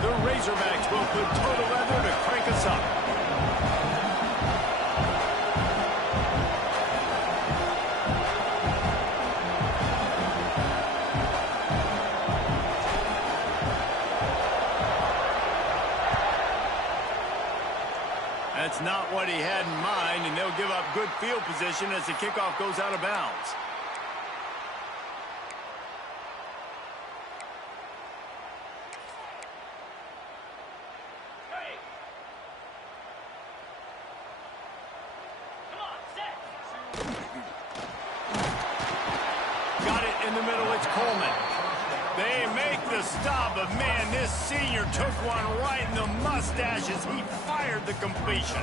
The Razorbacks will put total leather to crank us up. That's not what he had in mind, and they'll give up good field position as the kickoff goes out of bounds. Got it in the middle, it's Coleman. They make the stop, but man, this senior took one right in the mustache as he fired the completion.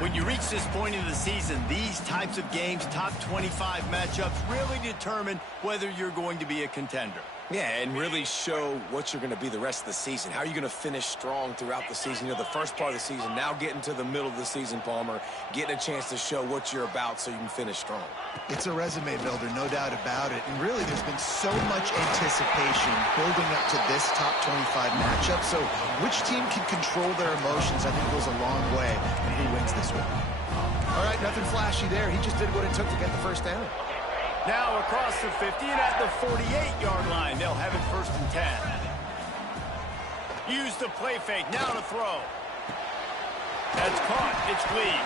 When you reach this point in the season, these types of games, top 25 matchups, really determine whether you're going to be a contender. Yeah, and really show what you're going to be the rest of the season. How are you going to finish strong throughout the season? You know, the first part of the season, now getting to the middle of the season, Palmer, getting a chance to show what you're about so you can finish strong. It's a resume builder, no doubt about it. And really, there's been so much anticipation building up to this top 25 matchup. So which team can control their emotions, I think, goes a long way. And he wins this one. All right, nothing flashy there. He just did what it took to get the first down. Now across the 50 and at the 48-yard line, they'll have it 1st and 10. Use the play fake, now to throw. That's caught, it's Lee.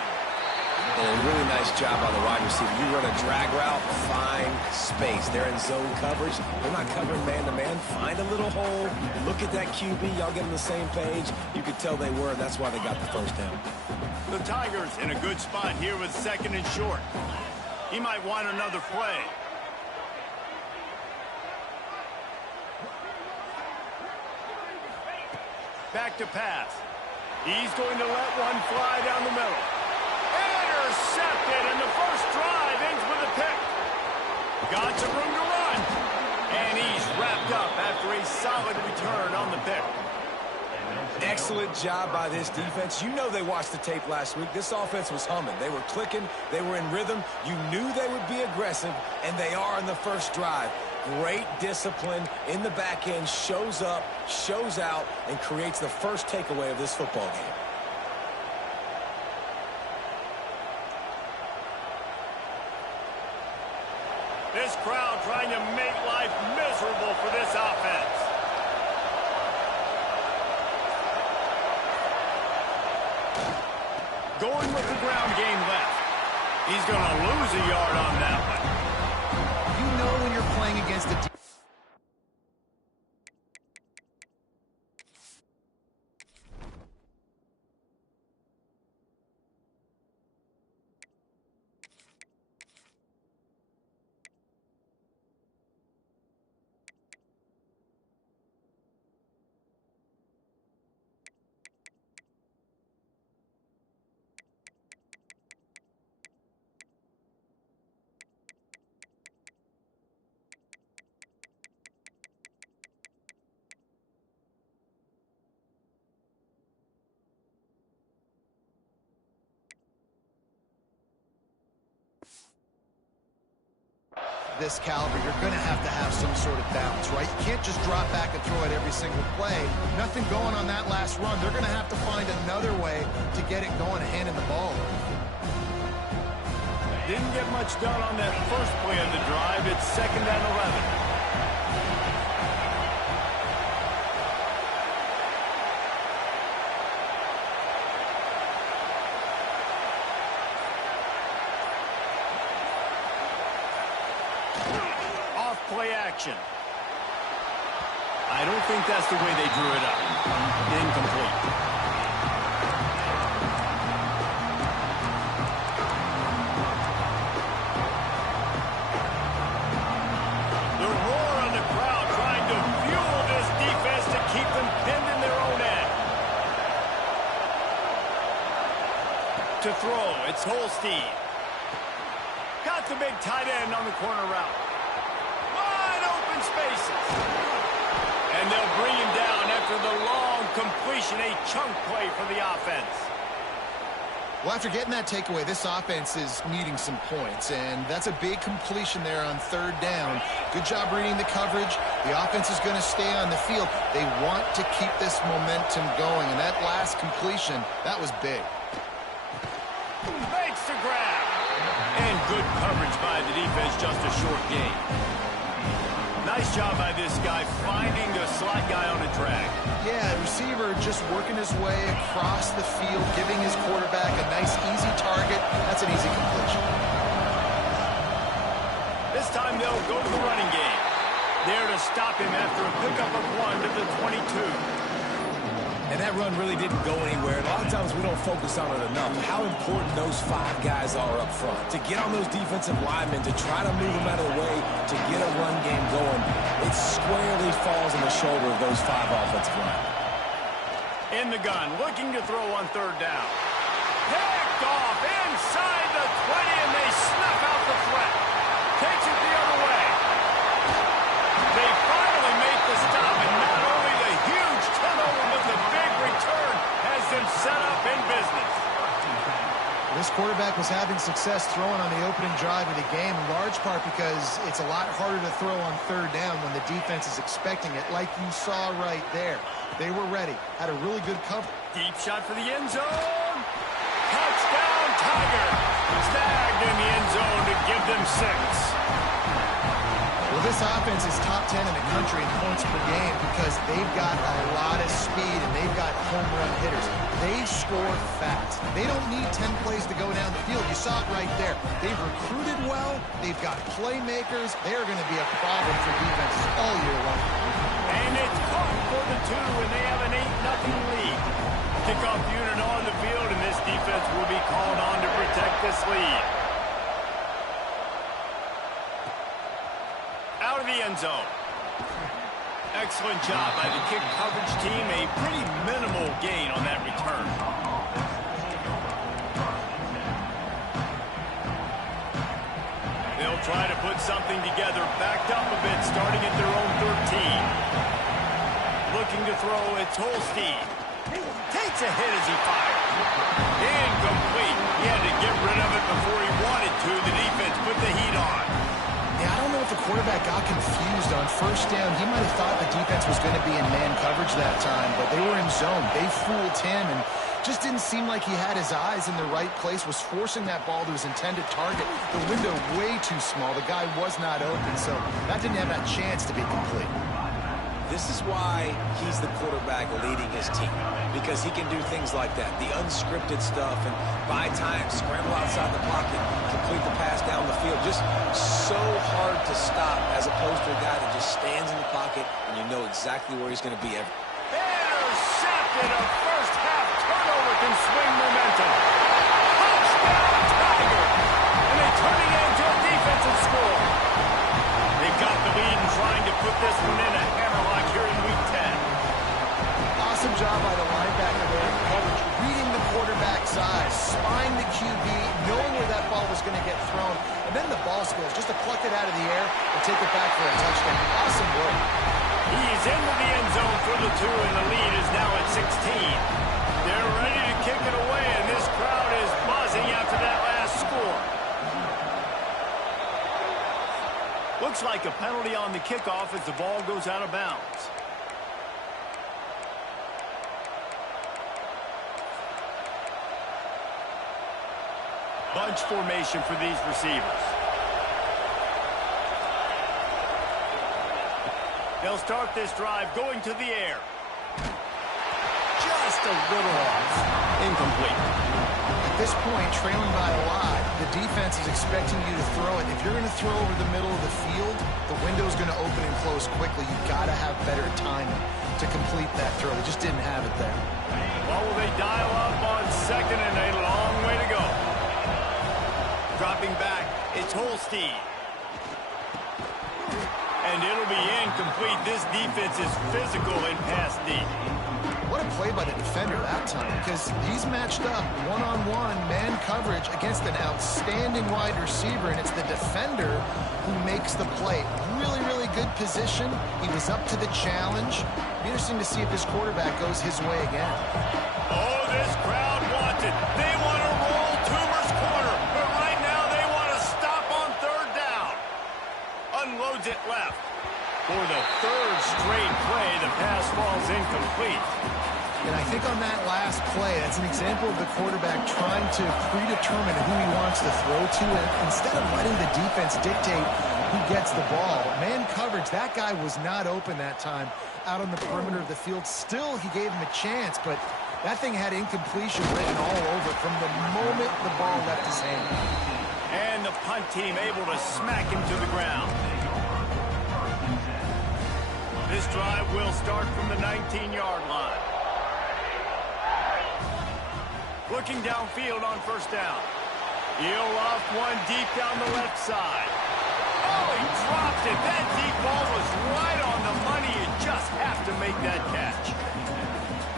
And a really nice job by the wide receiver. You run a drag route, find space. They're in zone coverage. They're not covering man-to-man. Find a little hole. Look at that QB. Y'all get on the same page. You could tell they were, and that's why they got the first down. The Tigers in a good spot here with 2nd and short. He might want another play. Back to pass. He's going to let one fly down the middle. Intercepted, and the first drive ends with a pick. Got some room to run. And he's wrapped up after a solid return on the pick. Excellent job by this defense. You know they watched the tape last week. This offense was humming. They were clicking. They were in rhythm. You knew they would be aggressive, and they are in the first drive. Great discipline in the back end. Shows up, shows out, and creates the first takeaway of this football game. This crowd trying to make life miserable for this offense. Going with the ground game left. He's going to lose a yard on that one. You know when you're playing against the this caliber, you're going to have some sort of balance, right? You can't just drop back and throw it every single play. Nothing going on that last run. They're going to have to find another way to get it going, handing the ball. Didn't get much done on that first play of the drive. It's 2nd and 11. Play action. I don't think that's the way they drew it up. Incomplete. The roar on the crowd trying to fuel this defense to keep them pinned in their own end. To throw, it's Holstein. Got the big tight end on the corner route. Spaces. And they'll bring him down after the long completion, a chunk play for the offense. Well, after getting that takeaway, this offense is needing some points, and that's a big completion there on third down. Good job reading the coverage. The offense is going to stay on the field. They want to keep this momentum going, and that last completion, that was big. Makes the grab. And good coverage by the defense, just a short gain. Nice job by this guy finding the slot guy on a drag. Yeah, receiver just working his way across the field, giving his quarterback a nice, easy target. That's an easy completion. This time they'll go to the running game. There to stop him after a pickup of 1 to the 22. And that run really didn't go anywhere. A lot of times we don't focus on it enough. How important those 5 guys are up front. To get on those defensive linemen, to try to move them out of the way, to get a run game going, it squarely falls on the shoulder of those 5 offensive linemen. In the gun, looking to throw on third down. Picked off inside the 20, and they snuff out the threat. Takes it the other way. They finally make the stop, and not only the huge turnover, but the big return has them set up in business. This quarterback was having success throwing on the opening drive of the game, in large part because it's a lot harder to throw on third down when the defense is expecting it, like you saw right there. They were ready, had a really good cover. Deep shot for the end zone. Touchdown, Tiger. Snagged in the end zone to give them 6. Well, this offense is top 10 in the country in points per game because they've got a lot of speed and they've got home run hitters. They score fast. They don't need 10 plays to go down the field. You saw it right there. They've recruited well. They've got playmakers. They are going to be a problem for defenses all year long. And it's caught for the 2, and they have an 8-0 lead. Kickoff unit on the field, and this defense will be called on to protect this lead. Out of the end zone. Excellent job by the kick coverage team. A pretty minimal gain on that return. They'll try to put something together, backed up a bit, starting at their own 13. Looking to throw, it's Holstein. Takes a hit as he fires. Incomplete. He had to get rid of it before he wanted to. The defense put the heat on. Yeah, I don't know if the quarterback got confused on first down. He might have thought the defense was going to be in man coverage that time, but they were in zone. They fooled him and just didn't seem like he had his eyes in the right place, was forcing that ball to his intended target. The window way too small. The guy was not open, so that didn't have that chance to be complete. This is why he's the quarterback leading his team, because he can do things like that, the unscripted stuff, and buy time, scramble outside the pocket, complete the pass down the field. Just so hard to stop as opposed to a guy that just stands in the pocket and you know exactly where he's going to be. Intercepted. A first half turnover can swing momentum. Touchdown, Tiger. And they turn it into a defensive score. They've got the lead and trying to put this one in a hammerlock here in week 10. Awesome job by the linebacker there in coverage, reading the quarterback's eyes, spying the QB, knowing where that ball was going to get thrown, and then the ball skills, just to pluck it out of the air and take it back for a touchdown. Awesome work. He's into the end zone for the 2, and the lead is now at 16. They're ready to kick it away, and this crowd is buzzing after that last score. Looks like a penalty on the kickoff as the ball goes out of bounds. Bunch formation for these receivers. They'll start this drive going to the air. Just a little off. Incomplete. At this point, trailing by a lot, the defense is expecting you to throw it. If you're going to throw over the middle of the field, the window's going to open and close quickly. You've got to have better timing to complete that throw. They just didn't have it there. Well, will they dial up on second and a long way to go? Dropping back, it's Holstein. And it'll be incomplete. This defense is physical in pass deep. What a play by the defender that time, because he's matched up one-on-one man coverage against an outstanding wide receiver, and it's the defender who makes the play. Really, really good position. He was up to the challenge. Be interesting to see if this quarterback goes his way again. Oh, this crowd wants it. They want to roll complete. And I think on that last play, that's an example of the quarterback trying to predetermine who he wants to throw to. And instead of letting the defense dictate who gets the ball, man coverage, that guy was not open that time out on the perimeter of the field. Still, he gave him a chance, but that thing had incompletion written all over from the moment the ball left his hand. And the punt team able to smack him to the ground. This drive will start from the 19-yard line. Looking downfield on first down. He'll loft one deep down the left side. Oh, he dropped it. That deep ball was right on the money. You just have to make that catch.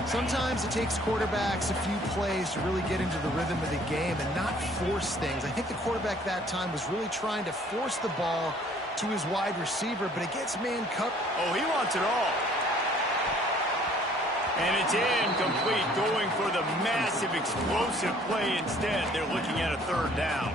Sometimes it takes quarterbacks a few plays to really get into the rhythm of the game and not force things. I think the quarterback that time was really trying to force the ball to his wide receiver, but it gets man cut. Oh, he wants it all. And it's incomplete, going for the massive explosive play instead. They're looking at a third down.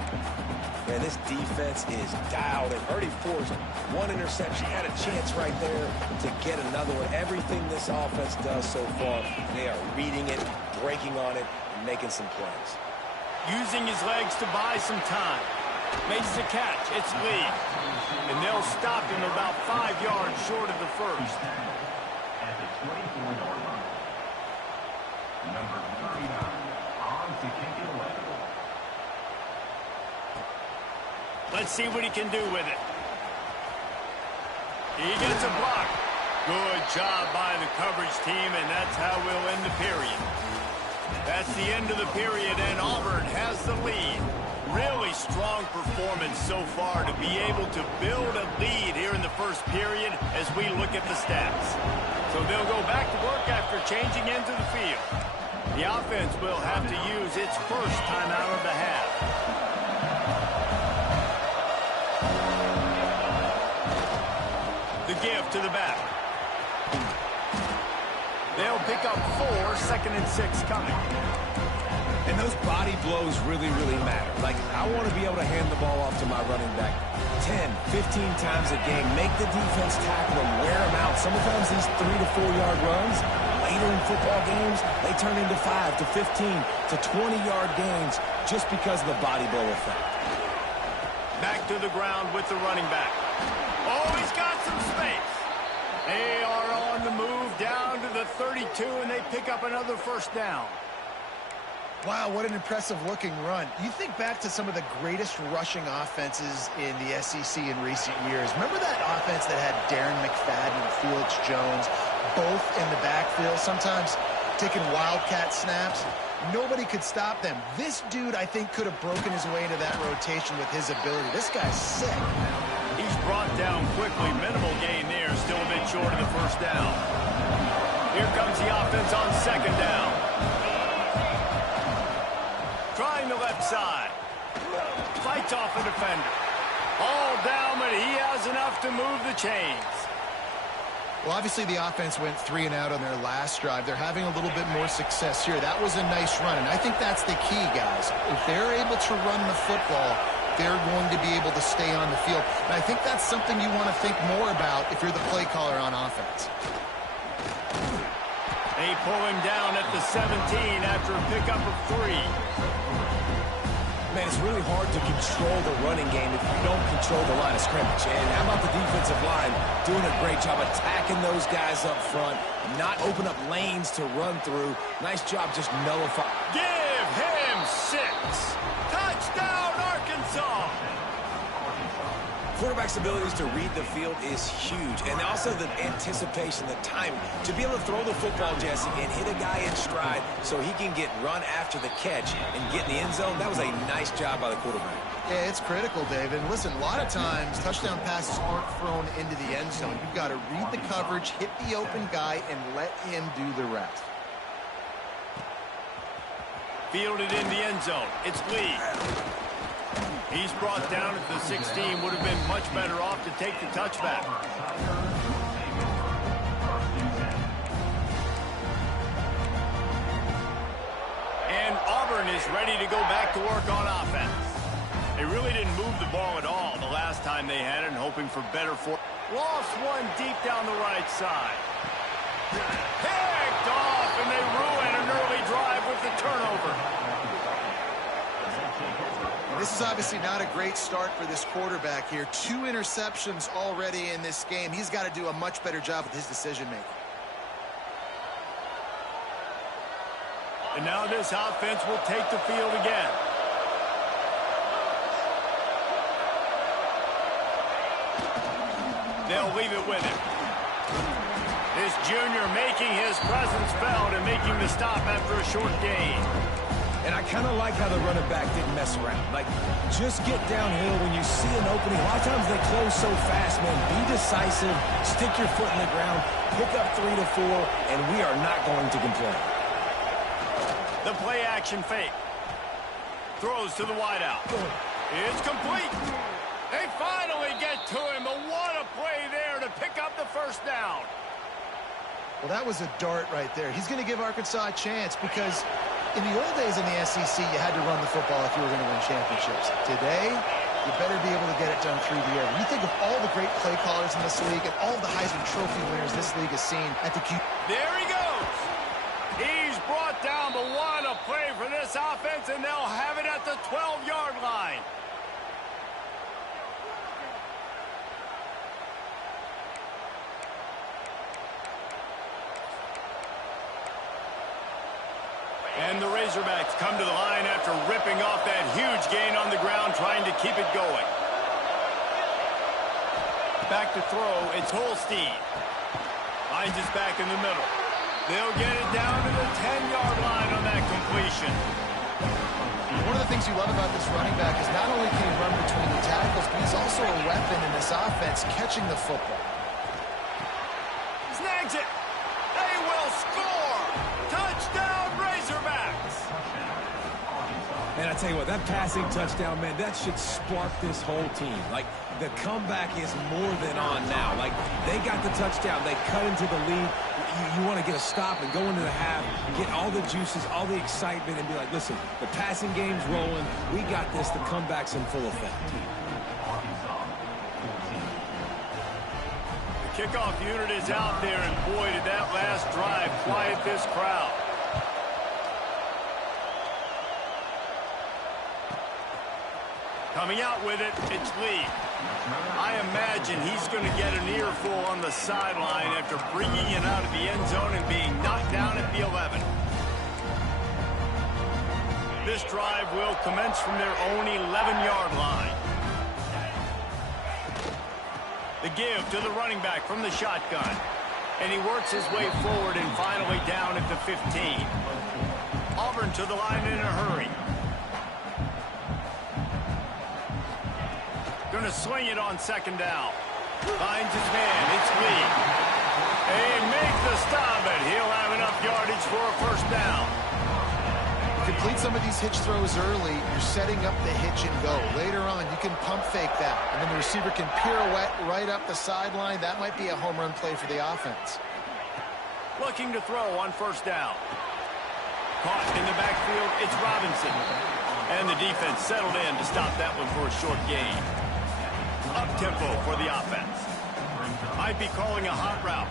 Man, this defense is dialed and already forced one interception. Had a chance right there to get another one. Everything this offense does so far, they are reading it, breaking on it, and making some plays. Using his legs to buy some time. Makes the catch. It's Lee. And they'll stop him about 5 yards short of the first. At the 24-yard line, number 39, on to kick it away. Let's see what he can do with it. He gets a block. Good job by the coverage team, and that's how we'll end the period. That's the end of the period, and Auburn has the lead. Really strong performance so far to be able to build a lead here in the first period as we look at the stats. So they'll go back to work after changing into the field. The offense will have to use its first timeout of the half. The give to the back. They'll pick up 4, 2nd and 6 coming. And those body blows really, really matter. Like, I want to be able to hand the ball off to my running back 10, 15 times a game. Make the defense tackle them, wear them out. Sometimes these 3 to 4 yard runs, later in football games, they turn into 5 to 15 to 20 yard gains just because of the body blow effect. Back to the ground with the running back. Oh, he's got some space. They are on the move down to the 32, and they pick up another first down. Wow, what an impressive-looking run. You think back to some of the greatest rushing offenses in the SEC in recent years. Remember that offense that had Darren McFadden and Felix Jones both in the backfield, sometimes taking wildcat snaps? Nobody could stop them. This dude, I think, could have broken his way into that rotation with his ability. This guy's sick. He's brought down quickly. Minimal gain there, still a bit short of the first down. Here comes the offense on second down. Trying the left side. Fights off a defender. All down, but he has enough to move the chains. Well, obviously the offense went 3 and out on their last drive. They're having a little bit more success here. That was a nice run, and I think that's the key, guys. If they're able to run the football, they're going to be able to stay on the field. And I think that's something you want to think more about if you're the play caller on offense. They pull him down at the 17 after a pickup of 3. Man, it's really hard to control the running game if you don't control the line of scrimmage. And how about the defensive line doing a great job attacking those guys up front, not open up lanes to run through. Nice job just nullifying. Give him 6. Touchdown, Arkansas. Quarterback's abilities to read the field is huge, and also the anticipation, the timing. To be able to throw the football, Jesse, and hit a guy in stride so he can get run after the catch and get in the end zone, that was a nice job by the quarterback. Yeah, it's critical, David. Listen, a lot of times touchdown passes aren't thrown into the end zone. You've got to read the coverage, hit the open guy, and let him do the rest. Fielded in the end zone. It's Lee. He's brought down at the 16. Would have been much better off to take the touchback. And Auburn is ready to go back to work on offense. They really didn't move the ball at all the last time they had it, and hoping for better for. Lost one deep down the right side. Here with the turnover. This is obviously not a great start for this quarterback here. 2 interceptions already in this game. He's got to do a much better job with his decision-making. And now this offense will take the field again. They'll leave it with him. This junior making his presence felt and making the stop after a short gain. And I kind of like how the running back didn't mess around. Like, just get downhill when you see an opening. A lot of times they close so fast, man. Be decisive, stick your foot in the ground, pick up 3 to 4, and we are not going to complain. The play action fake. Throws to the wideout. It's complete. They finally get to him, but what a play there to pick up the first down. Well, that was a dart right there. He's going to give Arkansas a chance because in the old days in the SEC, you had to run the football if you were going to win championships. Today, you better be able to get it done through the air. When you think of all the great play callers in this league and all the Heisman Trophy winners this league has seen at the Q. There he goes. He's brought down, but what a play for this offense, and they'll have it at the 12-yard line. And the Razorbacks come to the line after ripping off that huge gain on the ground, trying to keep it going. Back to throw, it's Holstein. Finds his back in the middle. They'll get it down to the 10-yard line on that completion. One of the things you love about this running back is not only can he run between the tackles, but he's also a weapon in this offense, catching the football. Snags it. They will score. Touchdown, Razorbacks. And I tell you what, that passing touchdown, man, that should spark this whole team. Like, the comeback is more than on now. Like, they got the touchdown. They cut into the lead. You want to get a stop and go into the half, get all the juices, all the excitement, and be like, listen, the passing game's rolling. We got this. The comeback's in full effect. The kickoff unit is out there, and boy, did that last drive quiet this crowd. Coming out with it, it's Lee. I imagine he's going to get an earful on the sideline after bringing it out of the end zone and being knocked down at the 11. This drive will commence from their own 11-yard line. The give to the running back from the shotgun. And he works his way forward and finally down at the 15. Auburn to the line in a hurry. Going to swing it on second down. Finds his man. It's Lee. They make the stop, but he'll have enough yardage for a first down. You complete some of these hitch throws early, you're setting up the hitch and go. Later on, you can pump fake that, and then the receiver can pirouette right up the sideline. That might be a home run play for the offense. Looking to throw on first down. Caught in the backfield, it's Robinson. And the defense settled in to stop that one for a short gain. Up-tempo for the offense. Might be calling a hot route.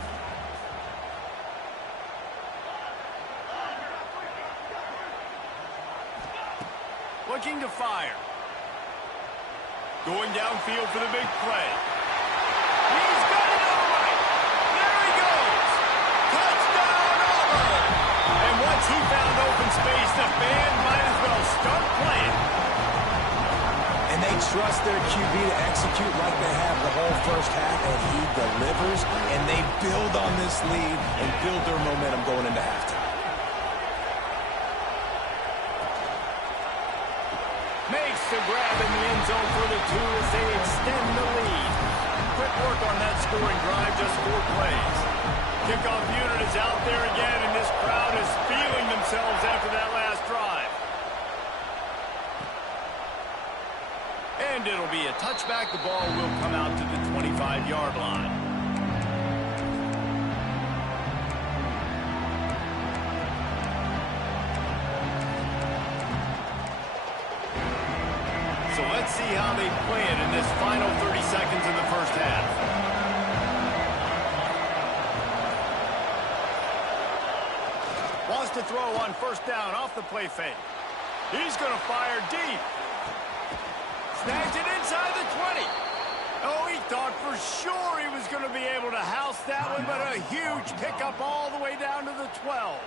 Looking to fire. Going downfield for the big play. He's got it all right. There he goes. Touchdown, Auburn. And once he found open space, the band might as well start playing. And they trust their QB to execute like they have the whole first half, and he delivers, and they build on this lead and build their momentum going into halftime. Makes the grab in the end zone for the 2 as they extend the lead. Quick work on that scoring drive, just 4 plays. Kickoff unit is out there again, and this crowd is feeling themselves after that last drive. And it'll be a touchback. The ball will come out to the 25-yard line. So let's see how they play it in this final 30 seconds of the first half. Lost to throw on first down off the play fake. He's going to fire deep. Snags it inside the 20. Oh, he thought for sure he was going to be able to house that one, but a huge pickup all the way down to the 12.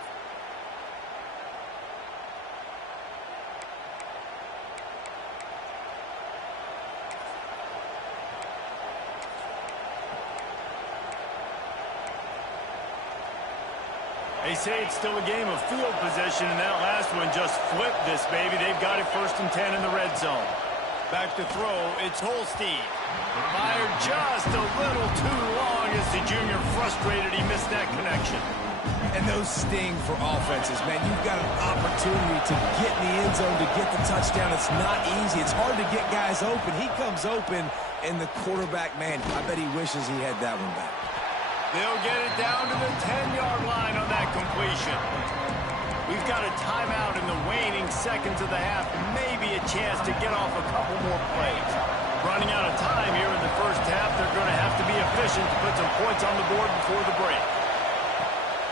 They say it's still a game of field possession, and that last one just flipped this baby. They've got it 1st and 10 in the red zone. Back to throw, it's Holstein. Fired just a little too long as the junior frustrated. He missed that connection. And those sting for offenses, man. You've got an opportunity to get in the end zone, to get the touchdown. It's not easy. It's hard to get guys open. He comes open, and the quarterback, man, I bet he wishes he had that one back. They'll get it down to the 10-yard line on that completion. We've got a timeout in the waning seconds of the half. Maybe a chance to get off a couple more plays. Running out of time here in the first half. They're going to have to be efficient to put some points on the board before the break.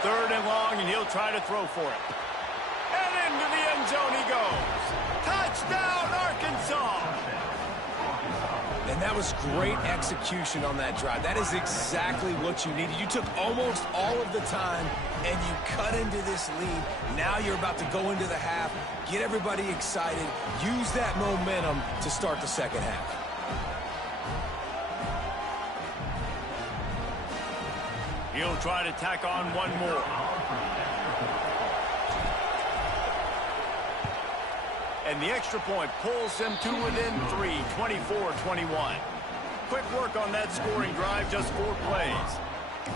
3rd and long, and he'll try to throw for it. And into the end zone he goes. Touchdown, Arkansas! And that was great execution on that drive. That is exactly what you needed. You took almost all of the time, and you cut into this lead. Now you're about to go into the half, get everybody excited, use that momentum to start the second half. He'll try to tack on one more. And the extra point pulls them to within 3, 24-21. Quick work on that scoring drive, just 4 plays.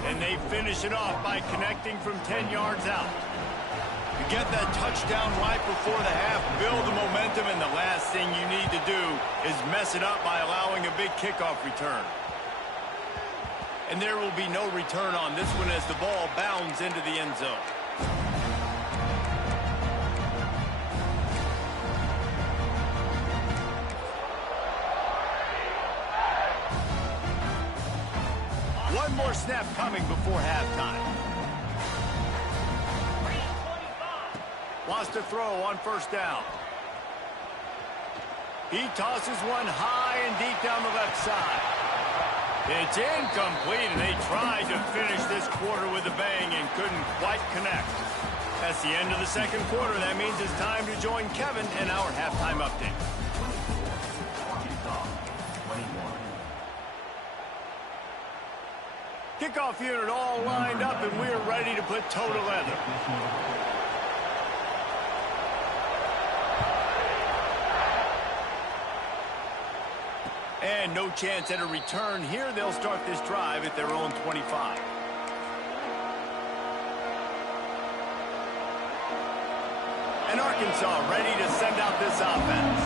And they finish it off by connecting from 10 yards out. You get that touchdown right before the half, build the momentum, and the last thing you need to do is mess it up by allowing a big kickoff return. And there will be no return on this one as the ball bounds into the end zone. One more snap coming before halftime. Wants to throw on first down. He tosses one high and deep down the left side. It's incomplete, and they tried to finish this quarter with a bang and couldn't quite connect. That's the end of the second quarter. That means it's time to join Kevin in our halftime update. Kickoff unit all lined up, and we're ready to put toe to leather. And no chance at a return here. They'll start this drive at their own 25. And Arkansas ready to send out this offense.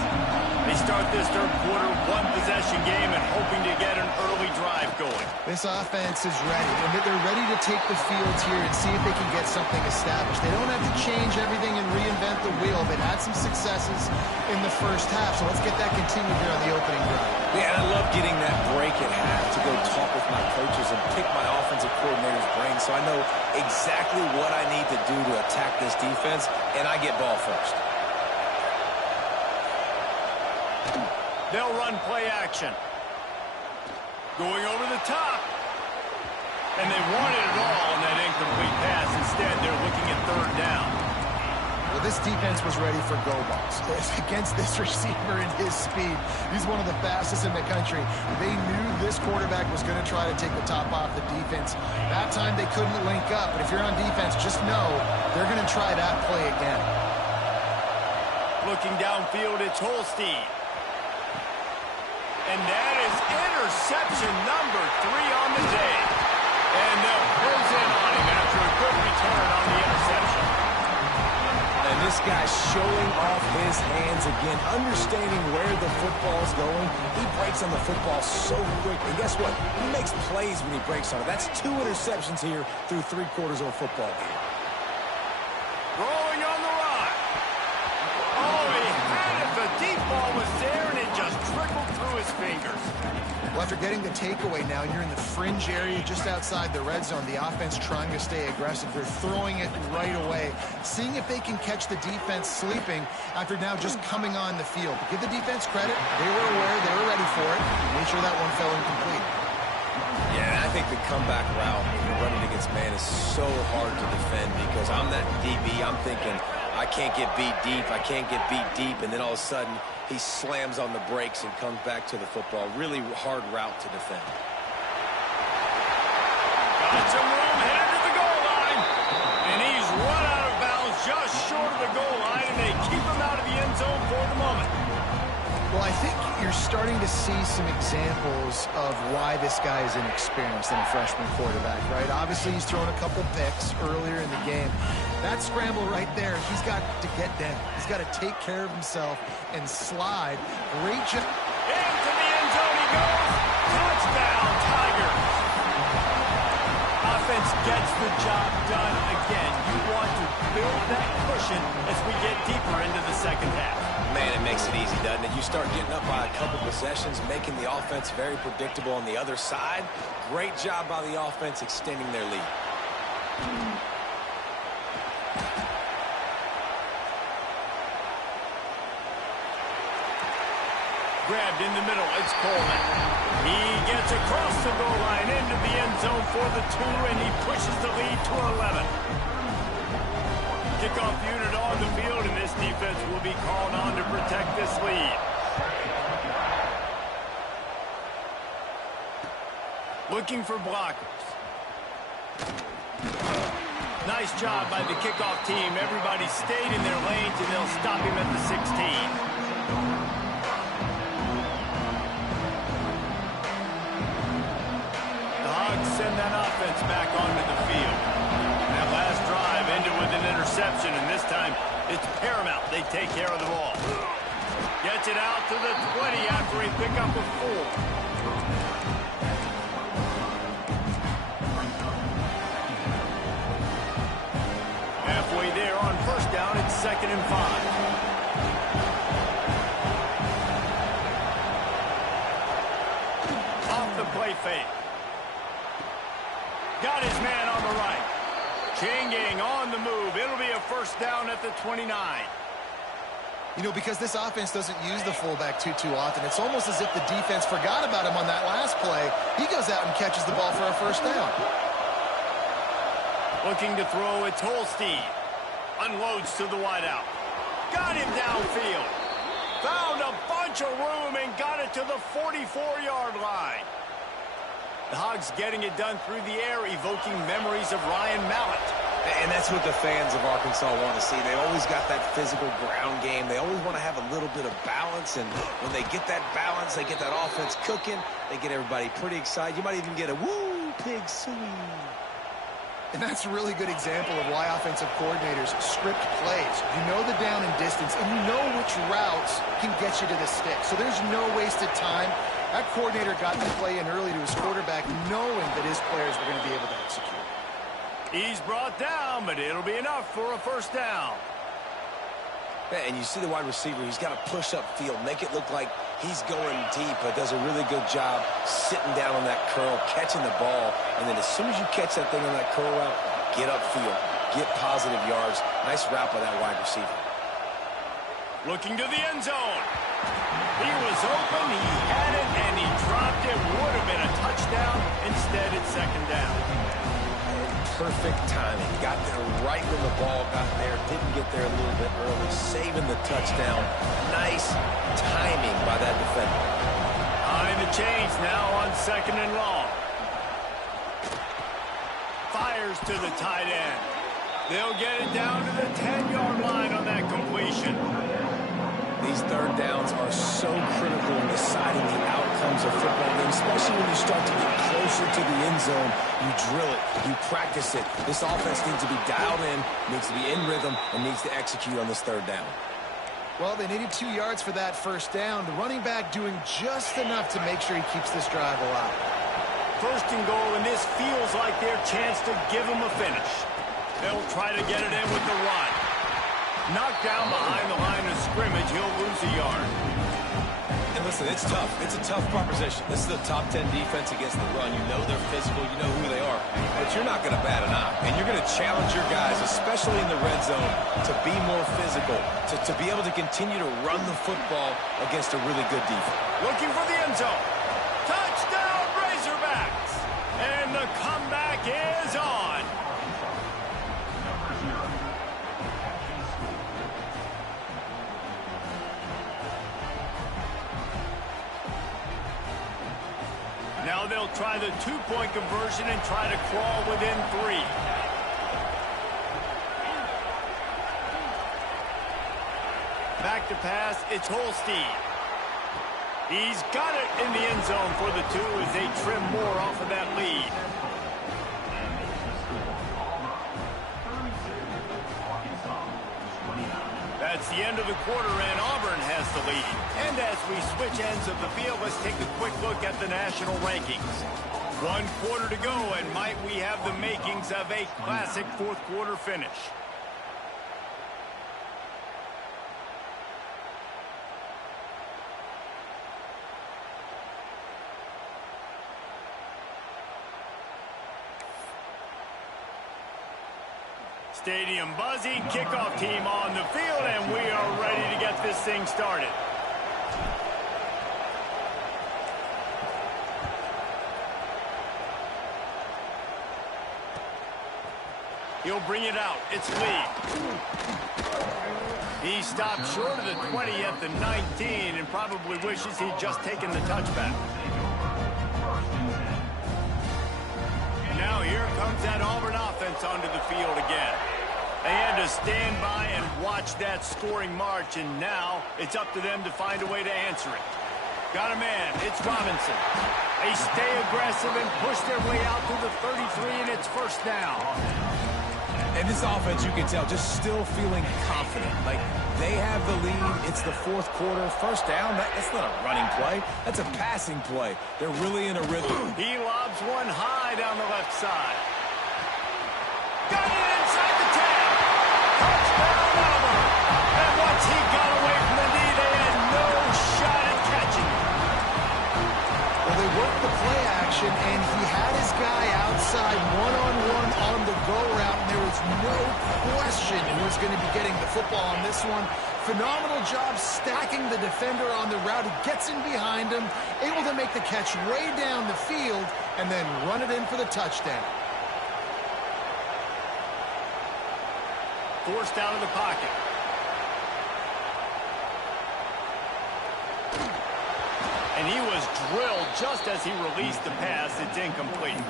They start this third quarter, one-possession game, and hoping to get an early drive going. This offense is ready, and they're ready to take the fields here and see if they can get something established. They don't have to change everything and reinvent the wheel. They've had some successes in the first half, so let's get that continued here on the opening drive. Yeah, I love getting that break at half to go talk with my coaches and pick my offensive coordinator's brain so I know exactly what I need to do to attack this defense, and I get ball first. They'll run play action. Going over the top. And they wanted it all on that incomplete pass. Instead, they're looking at third down. Well, this defense was ready for go balls. Against this receiver and his speed, he's one of the fastest in the country. They knew this quarterback was going to try to take the top off the defense. That time they couldn't link up, but if you're on defense, just know they're going to try that play again. Looking downfield, it's Holstein. And that is interception number 3 on the day. And they'll close in on him after a good return on the interception. And this guy's showing off his hands again, understanding where the football's going. He breaks on the football so quick. And guess what? He makes plays when he breaks on it. That's 2 interceptions here through 3 quarters of a football game. Rolling on the run. Oh, he had it. The deep ball was there, and it just trickled through his fingers. Well, I after getting the takeaway now, you're in the fringe area just outside the red zone. The offense trying to stay aggressive. They're throwing it right away, seeing if they can catch the defense sleeping after now just coming on the field. But give the defense credit. They were aware. They were ready for it. Made sure that one fell incomplete. Yeah, I think the comeback route when you're running against man is so hard to defend because I'm that DB. I'm thinking, I can't get beat deep. I can't get beat deep. And then all of a sudden, he slams on the brakes and comes back to the football. Really hard route to defend. Got some room headed to the goal line. And he's run out of bounds just short of the goal line, and they keep him out of the end zone for the moment. Well, I think you're starting to see some examples of why this guy is inexperienced in a freshman quarterback, right? Obviously, he's thrown a couple picks earlier in the game. That scramble right there, he's got to get down. He's got to take care of himself and slide. Great job. Into the end zone he goes. Touchdown, Tigers. Offense gets the job done again. You want to build that cushion as we get deeper into the second half. Man, it makes it easy, doesn't it? You start getting up by a couple possessions, making the offense very predictable on the other side. Great job by the offense extending their lead. Grabbed in the middle, it's Coleman. He gets across the goal line into the end zone for the 2, and he pushes the lead to 11. Kickoff unit on the field, and this defense will be called on to protect this lead. Looking for blockers. Nice job by the kickoff team. Everybody stayed in their lanes, and they'll stop him at the 16. Send that offense back onto the field. That last drive ended with an interception, and this time it's paramount they take care of the ball. Gets it out to the 20 after a pickup of 4. Halfway there on first down, it's 2nd and 5. Off the play fake. Got his man on the right. Changing on the move. It'll be a first down at the 29. You know, because this offense doesn't use the fullback too often, it's almost as if the defense forgot about him on that last play. He goes out and catches the ball for a first down. Looking to throw, it's Holstein. Unloads to the wideout. Got him downfield. Found a bunch of room and got it to the 44-yard line. The Hogs getting it done through the air, evoking memories of Ryan Mallett. And that's what the fans of Arkansas want to see. They always got that physical ground game. They always want to have a little bit of balance. And when they get that balance, they get that offense cooking. They get everybody pretty excited. You might even get a woo, pig suey. And that's a really good example of why offensive coordinators script plays. You know the down and distance, and you know which routes can get you to the stick. So there's no wasted time. That coordinator got the play in early to his quarterback, knowing that his players were going to be able to execute. He's brought down, but it'll be enough for a first down. And you see the wide receiver, he's got to push up field, make it look like he's going deep, but does a really good job sitting down on that curl, catching the ball, and then as soon as you catch that thing on that curl route, get upfield, get positive yards. Nice route by that wide receiver. Looking to the end zone. He was open, he had it, and he dropped it. Would have been a touchdown. Instead, it's 2nd down. Perfect timing. Got there right when the ball got there. Didn't get there a little bit early. Saving the touchdown. Nice timing by that defender. Behind the chains now on 2nd and long. Fires to the tight end. They'll get it down to the 10-yard line on that completion. These third downs are so critical in deciding the outcomes of football games, especially when you start to get closer to the end zone. You drill it, you practice it. This offense needs to be dialed in, needs to be in rhythm, and needs to execute on this third down. Well, they needed 2 yards for that first down. The running back doing just enough to make sure he keeps this drive alive. 1st and goal, and this feels like their chance to give them a finish. They'll try to get it in with the run. Knocked down behind the line of scrimmage, he'll lose a yard. And let's Listen, it's tough. It's a tough proposition. This is the top 10 defense against the run. You know they're physical. You know who they are. But you're not going to bat an eye. And you're going to challenge your guys, especially in the red zone, to be more physical, to be able to continue to run the football against a really good defense. Looking for the end zone. Touchdown, Razorbacks! And the comeback is on. Now they'll try the two-point conversion and try to crawl within 3. Back to pass, it's Holstein. He's got it in the end zone for the 2 as they trim more off of that lead. That's the end of the quarter, and Auburn has the lead. And as we switch ends of the field, let's take a quick look at the national rankings. 1 quarter to go, and might we have the makings of a classic fourth quarter finish. Stadium buzzing, kickoff team on the field, and we are ready to get this thing started. He'll bring it out. It's Lee. He stopped short of the 20 at the 19 and probably wishes he'd just taken the touchback. Now here comes that Auburn offense onto the field again. They had to stand by and watch that scoring march, and now it's up to them to find a way to answer it. Got a man, it's Robinson. They stay aggressive and push their way out to the 33, and it's first down. And this offense, you can tell, just still feeling confident. Like, they have the lead. It's the fourth quarter. First down, that's not a running play. That's a passing play. They're really in a rhythm. He lobs one high down the left side. Got it inside the 10. Touchdown, Auburn. And once he got away from the knee, they had no shot at catching him. Well, they worked the play action, and he had his guy outside one-on-one on the go route, and there was no question who was going to be getting the football on this one. Phenomenal job stacking the defender on the route. He gets in behind him, able to make the catch way down the field, and then run it in for the touchdown. Forced out of the pocket. And he was drilled just as he released the pass. It's incomplete.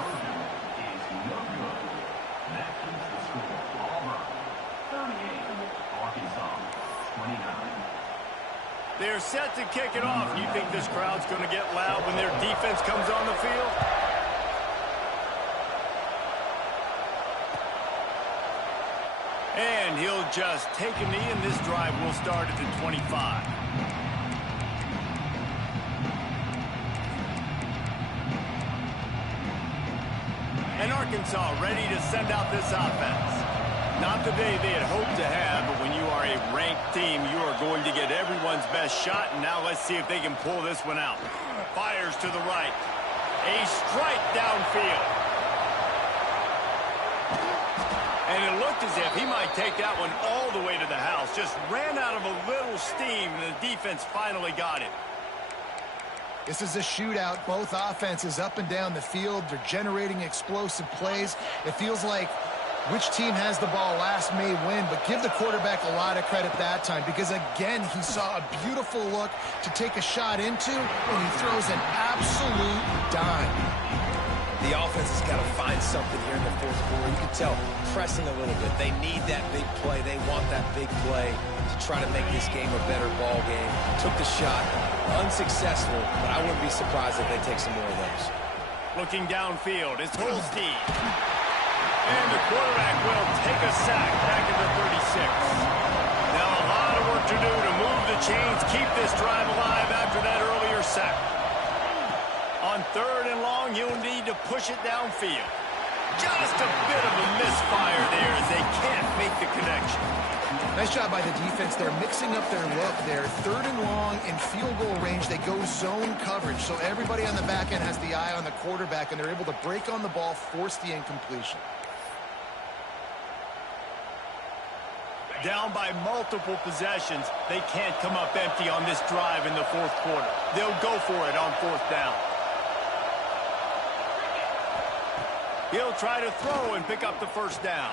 They're set to kick it off. You think this crowd's going to get loud when their defense comes on the field? And he'll just take a knee, and this drive will start at the 25. And Arkansas ready to send out this offense. Not the day they had hoped to have, but when you are a ranked team, you are going to get everyone's best shot. And now let's see if they can pull this one out. Fires to the right. A strike downfield. And it looked as if he might take that one all the way to the house. Just ran out of a little steam, and the defense finally got it. This is a shootout. Both offenses up and down the field. They're generating explosive plays. It feels like which team has the ball last may win, but give the quarterback a lot of credit that time because, again, he saw a beautiful look to take a shot into, and he throws an absolute dime. The offense has got to find something here in the fourth quarter. You can tell, pressing a little bit. They need that big play. They want that big play to try to make this game a better ball game. Took the shot. Unsuccessful, but I wouldn't be surprised if they take some more of those. Looking downfield, it's Holstein. And the quarterback will take a sack back at the 36. Now a lot of work to do to move the chains, keep this drive alive after that earlier sack. On 3rd and long, he'll need to push it downfield. Just a bit of a misfire there as they can't make the connection. Nice job by the defense. They're mixing up their look there. 3rd and long in field goal range. They go zone coverage. So everybody on the back end has the eye on the quarterback, and they're able to break on the ball, force the incompletion. Down by multiple possessions, they can't come up empty on this drive in the 4th quarter. They'll go for it on 4th down. He'll try to throw and pick up the 1st down.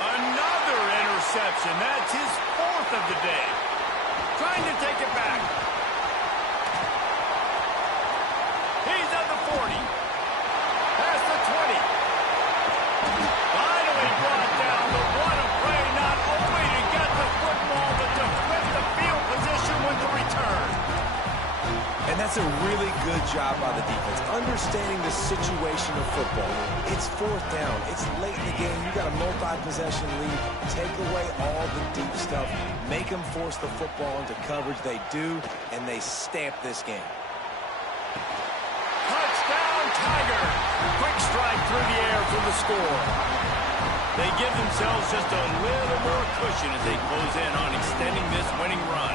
Another interception. That's his 4th of the day. Trying to take it back. He's at the 40. Past the 20. Finally brought down. But what a play, not only to get the football, but to flip the field position with the return. And that's a really good job by the defense, understanding the situation of football. It's 4th down. It's late in the game. You got a multi-possession lead. Take away all the deep stuff. Make them force the football into coverage. They do, and they stamp this game. Touchdown, Tiger. Quick strike through the air for the score. They give themselves just a little more cushion as they close in on extending this winning run.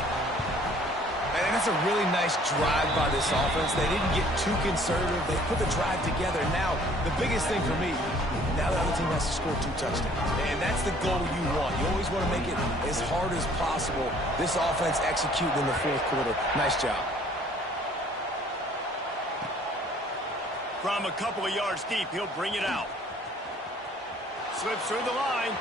And that's a really nice drive by this offense. They didn't get too conservative. They put the drive together. Now, the biggest thing for me, now the other team has to score 2 touchdowns. And that's the goal you want. You always want to make it as hard as possible. This offense executing in the 4th quarter. Nice job. From a couple of yards deep, he'll bring it out. Slips through the line.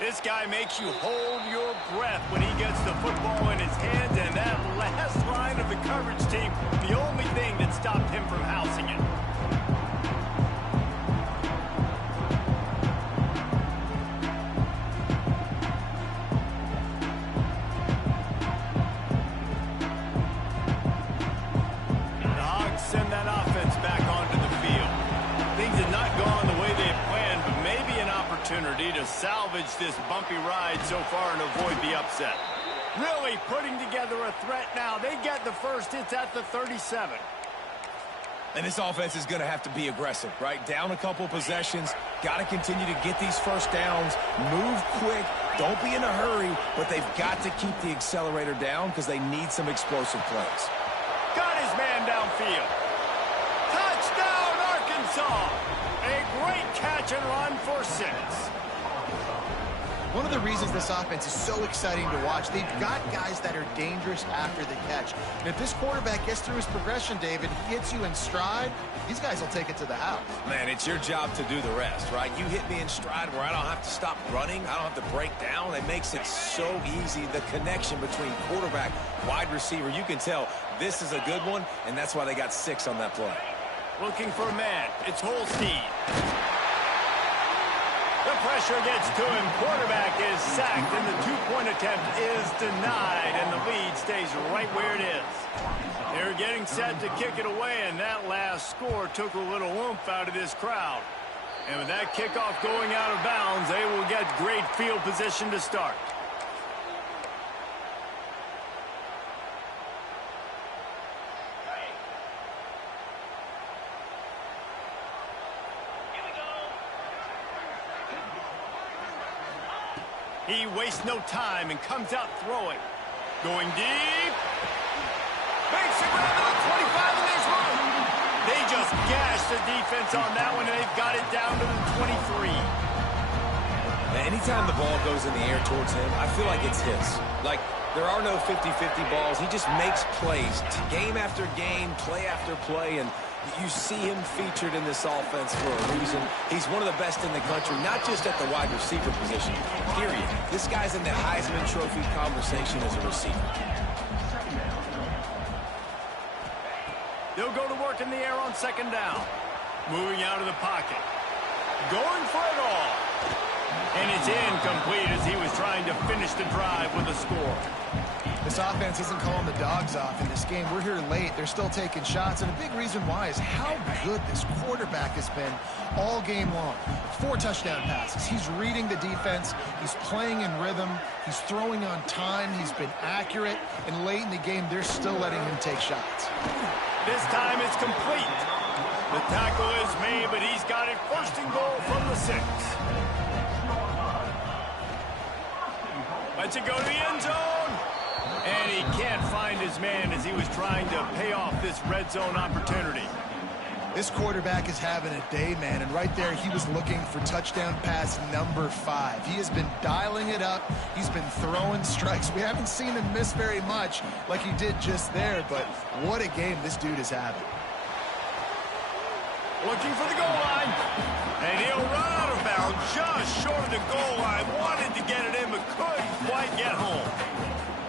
This guy makes you hold your breath when he gets the football in his hands, and that last line of the coverage team, the only thing that stopped him from housing it. The Hogs send that offense back onto the field. Things have not gone the way they planned, but maybe an opportunity to salvage this bumpy ride so far and avoid the upset. Really putting together a threat now. They get the 1st. It's at the 37. And this offense is going to have to be aggressive, right? Down a couple possessions. Got to continue to get these 1st downs. Move quick. Don't be in a hurry, but they've got to keep the accelerator down because they need some explosive plays. Got his man downfield. Touchdown, Arkansas. A great catch and run for 6. One of the reasons this offense is so exciting to watch, they've got guys that are dangerous after the catch. And if this quarterback gets through his progression, David, he hits you in stride, these guys will take it to the house. Man, it's your job to do the rest, right? You hit me in stride where I don't have to stop running. I don't have to break down. It makes it so easy, the connection between quarterback, wide receiver. You can tell this is a good one, and that's why they got 6 on that play. Looking for a man. It's Holstein. The pressure gets to him. Quarterback is sacked, and the 2-point attempt is denied, and the lead stays right where it is. They're getting set to kick it away, and that last score took a little oomph out of this crowd. And with that kickoff going out of bounds, they will get great field position to start. He wastes no time and comes out throwing. Going deep. Makes a grab at the 25, and there's room. They just gashed the defense on that one, and they've got it down to the 23. Anytime the ball goes in the air towards him, I feel like it's his. Like, there are no 50-50 balls. He just makes plays. Game after game, play after play, and you see him featured in this offense for a reason. He's one of the best in the country, not just at the wide receiver position, period. This guy's in the Heisman Trophy conversation as a receiver. They'll go to work in the air on 2nd down. Moving out of the pocket. Going for it all. And it's incomplete as he was trying to finish the drive with a score. This offense isn't calling the dogs off in this game. We're here late. They're still taking shots, and a big reason why is how good this quarterback has been all game long. 4 touchdown passes. He's reading the defense. He's playing in rhythm. He's throwing on time. He's been accurate, and late in the game, they're still letting him take shots. This time it's complete. The tackle is made, but he's got it first and goal from the 6. Lets it go to the end zone. And he can't find his man as he was trying to pay off this red zone opportunity. This quarterback is having a day, man, and right there he was looking for touchdown pass number 5. He has been dialing it up. He's been throwing strikes. We haven't seen him miss very much like he did just there, but what a game this dude is having. Looking for the goal line, and he'll run out of bounds just short of the goal line. Wanted to get it in, but couldn't quite get home.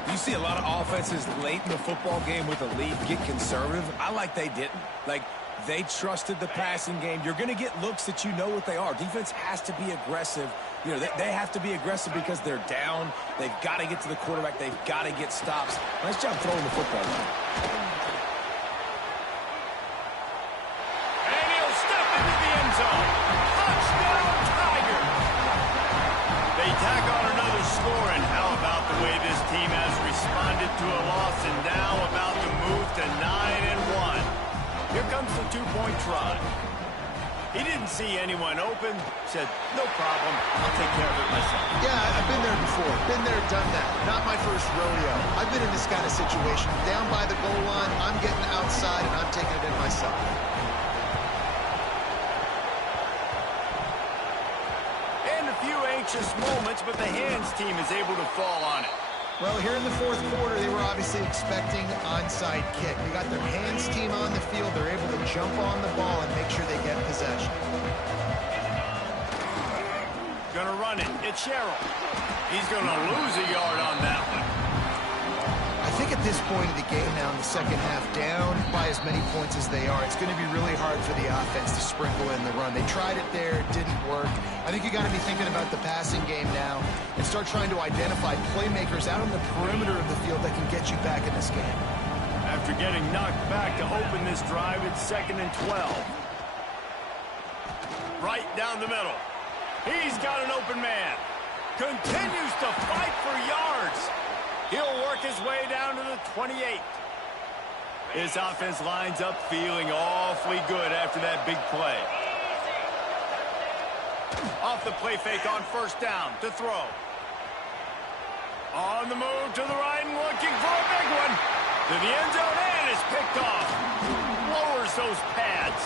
You see a lot of offenses late in the football game with a lead get conservative. I like they didn't. Like, they trusted the passing game. You're going to get looks that you know what they are. Defense has to be aggressive. You know, they have to be aggressive because they're down. They've got to get to the quarterback. They've got to get stops. Nice job throwing the football. And he'll step into the end zone. Touchdown, Tiger. They tack on another score, and how about the way this team has responded to a loss and now about to move to 9-1. Here comes the 2-point try. He didn't see anyone open. Said, no problem. I'll take care of it myself. Yeah, I've been there before. Been there, done that. Not my first rodeo. I've been in this kind of situation. Down by the goal line, I'm getting outside, and I'm taking it in myself. And a few anxious moments, but the hands team is able to fall on it. Well, here in the fourth quarter, they were obviously expecting onside kick. They got their hands team on the field. They're able to jump on the ball and make sure they get possession. Gonna run it. It's Sherrill. He's gonna lose a yard on that one. I think at this point of the game now in the second half, down by as many points as they are, it's going to be really hard for the offense to sprinkle in the run. They tried it there. It didn't work. I think you got to be thinking about the passing game now and start trying to identify playmakers out on the perimeter of the field that can get you back in this game. After getting knocked back to open this drive, it's 2nd and 12. Right down the middle. He's got an open man. Continues to fight for yards. He'll work his way down to the 28. His offense lines up feeling awfully good after that big play. Off the play fake on first down to throw. On the move to the right and looking for a big one. To the end zone and is picked off. Lowers those pads.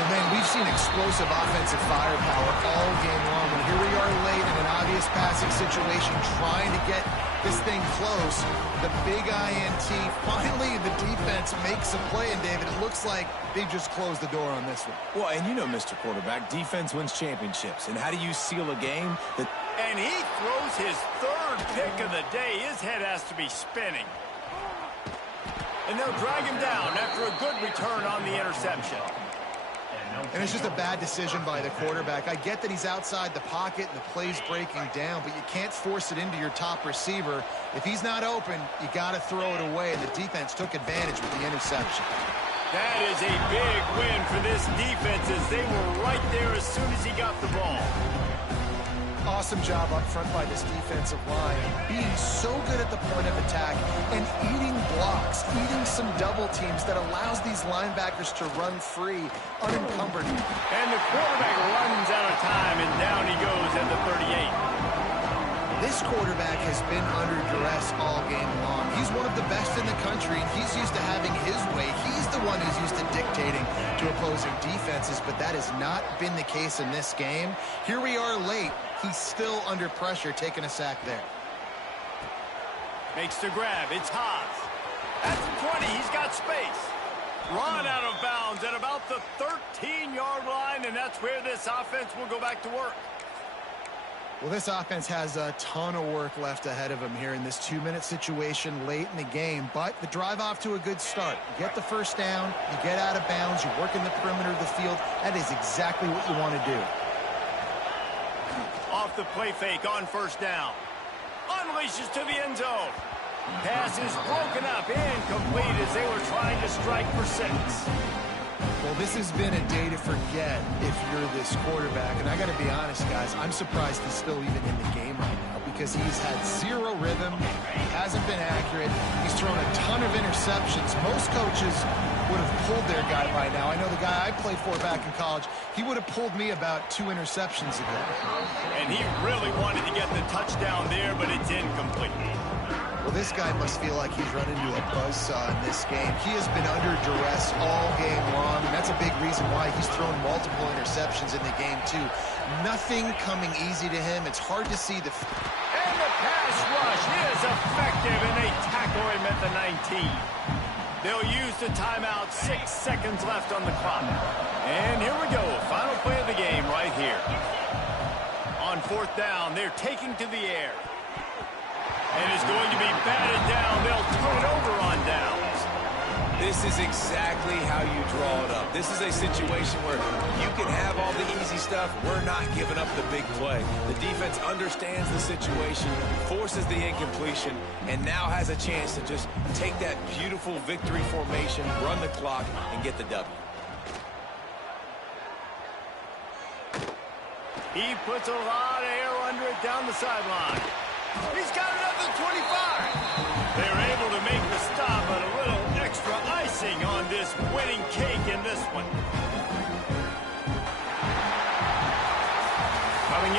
Well, man, we've seen explosive offensive firepower all game long. And here we are late in an obvious passing situation trying to get this thing close. The big INT. Finally, the defense makes a play. And, David, it looks like they just closed the door on this one. Well, and you know, Mr. Quarterback, defense wins championships. And how do you seal a game? And he throws his 3rd pick of the day. His head has to be spinning. And they'll drag him down after a good return on the interception. And it's just a bad decision by the quarterback. I get that he's outside the pocket and the play's breaking down, but you can't force it into your top receiver. If he's not open, you got to throw it away, and the defense took advantage with the interception. That is a big win for this defense as they were right there as soon as he got the ball. Awesome job up front by this defensive line, being so good at the point of attack and eating blocks, eating some double teams that allows these linebackers to run free, unencumbered. And the quarterback runs out of time, and down he goes at the 38. This quarterback has been under duress all game long. He's one of the best in the country, and he's used to having his way. He's the one who's used to dictating to opposing defenses, but that has not been the case in this game. Here we are late. He's still under pressure, taking a sack there. Makes the grab. It's Haas. At the 20, he's got space. Run out of bounds at about the 13-yard line, and that's where this offense will go back to work. Well, this offense has a ton of work left ahead of them here in this 2-minute situation late in the game, but the drive off to a good start. You get the first down, you get out of bounds, you work in the perimeter of the field. That is exactly what you want to do. Off the play fake on first down. Unleashes to the end zone. Pass is broken up and complete as they were trying to strike for 6. Well, this has been a day to forget if you're this quarterback. And I got to be honest, guys, I'm surprised he's still even in the game right now because he's had zero rhythm. He hasn't been accurate. He's thrown a ton of interceptions. Most coaches would have pulled their guy by now. I know the guy I played for back in college, he would have pulled me about 2 interceptions ago. And he really wanted to get the touchdown there, but it's incomplete. Well, this guy must feel like he's run into a buzzsaw in this game. He has been under duress all game long, and that's a big reason why he's thrown multiple interceptions in the game, too. Nothing coming easy to him. It's hard to see the... And the pass rush is effective, and they tackle him at the 19. They'll use the timeout. 6 seconds left on the clock. And here we go. Final play of the game right here. On 4th down, they're taking to the air. And it's going to be batted down. They'll turn it over on downs. This is exactly how you draw it up. This is a situation where you can have all the easy stuff. We're not giving up the big play. The defense understands the situation, forces the incompletion, and now has a chance to just take that beautiful victory formation, run the clock, and get the W. He puts a lot of air under it down the sideline. He's got it up to 25. They're able to make the stop, but a little extra icing on this winning cake in this one. Coming in.